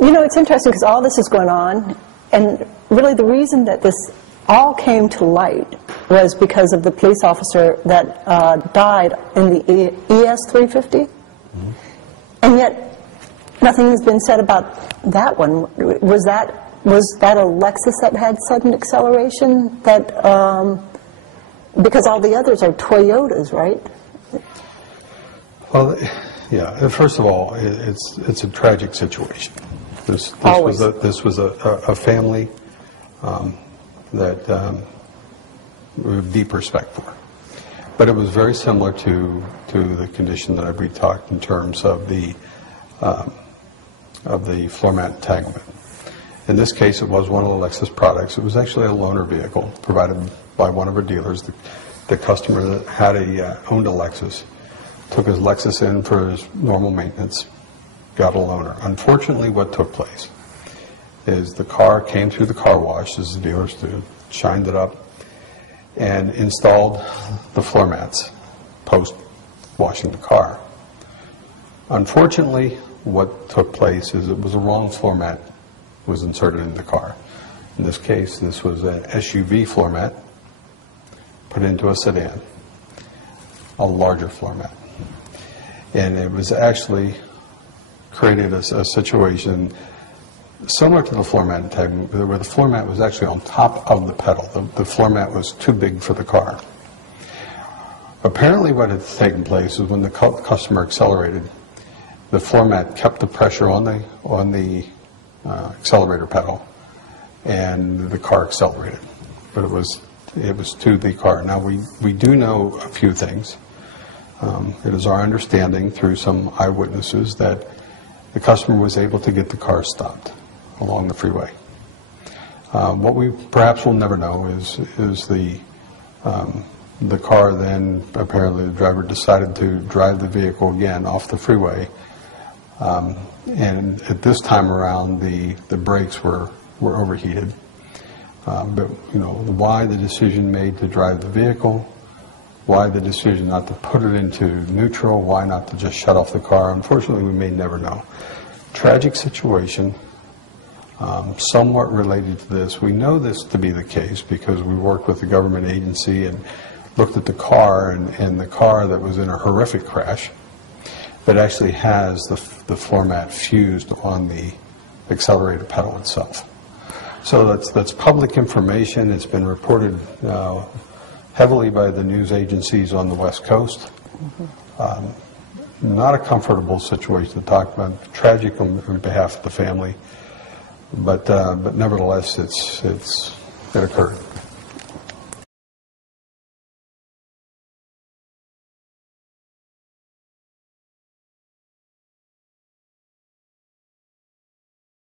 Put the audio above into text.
You know, it's interesting because all this is going on, and really the reason that this all came to light was because of the police officer that died in the ES350, and yet nothing has been said about that one. Was that a Lexus that had sudden acceleration? That because all the others are Toyotas, right? Well, yeah. First of all, it's a tragic situation. This was a family that we have deep respect for, but it was very similar to the condition that we talked in terms of the floor mat entanglement. In this case, it was one of the Lexus products. It was actually a loaner vehicle provided by one of our dealers. The customer that had owned a Lexus took his Lexus in for his normal maintenance, got a loaner. Unfortunately, what took place is the car came through the car wash, as the dealers do, shined it up, and installed the floor mats post washing the car. Unfortunately, what took place is it was a wrong floor mat was inserted in the car. In this case, this was an SUV floor mat put into a sedan, a larger floor mat. And it was actually created a situation similar to the floor mat entanglement, where the floor mat was actually on top of the pedal. The floor mat was too big for the car. Apparently what had taken place was when the customer accelerated, the floor mat kept the pressure on the accelerator pedal, and the car accelerated. But it was to the car. Now we do know a few things. It is our understanding through some eyewitnesses that the customer was able to get the car stopped along the freeway. What we perhaps will never know is the car then, apparently the driver decided to drive the vehicle again off the freeway, and at this time around the brakes were overheated. But you know, why the decision made to drive the vehicle, why the decision not to put it into neutral, why not to just shut off the car, unfortunately we may never know. Tragic situation, somewhat related to this. We know this to be the case because we worked with the government agency and looked at the car, and the car that was in a horrific crash that actually has the floor mat fused on the accelerator pedal itself. So that's public information. It's been reported heavily by the news agencies on the West Coast. Not a comfortable situation to talk about. Tragic on behalf of the family, but nevertheless, it occurred.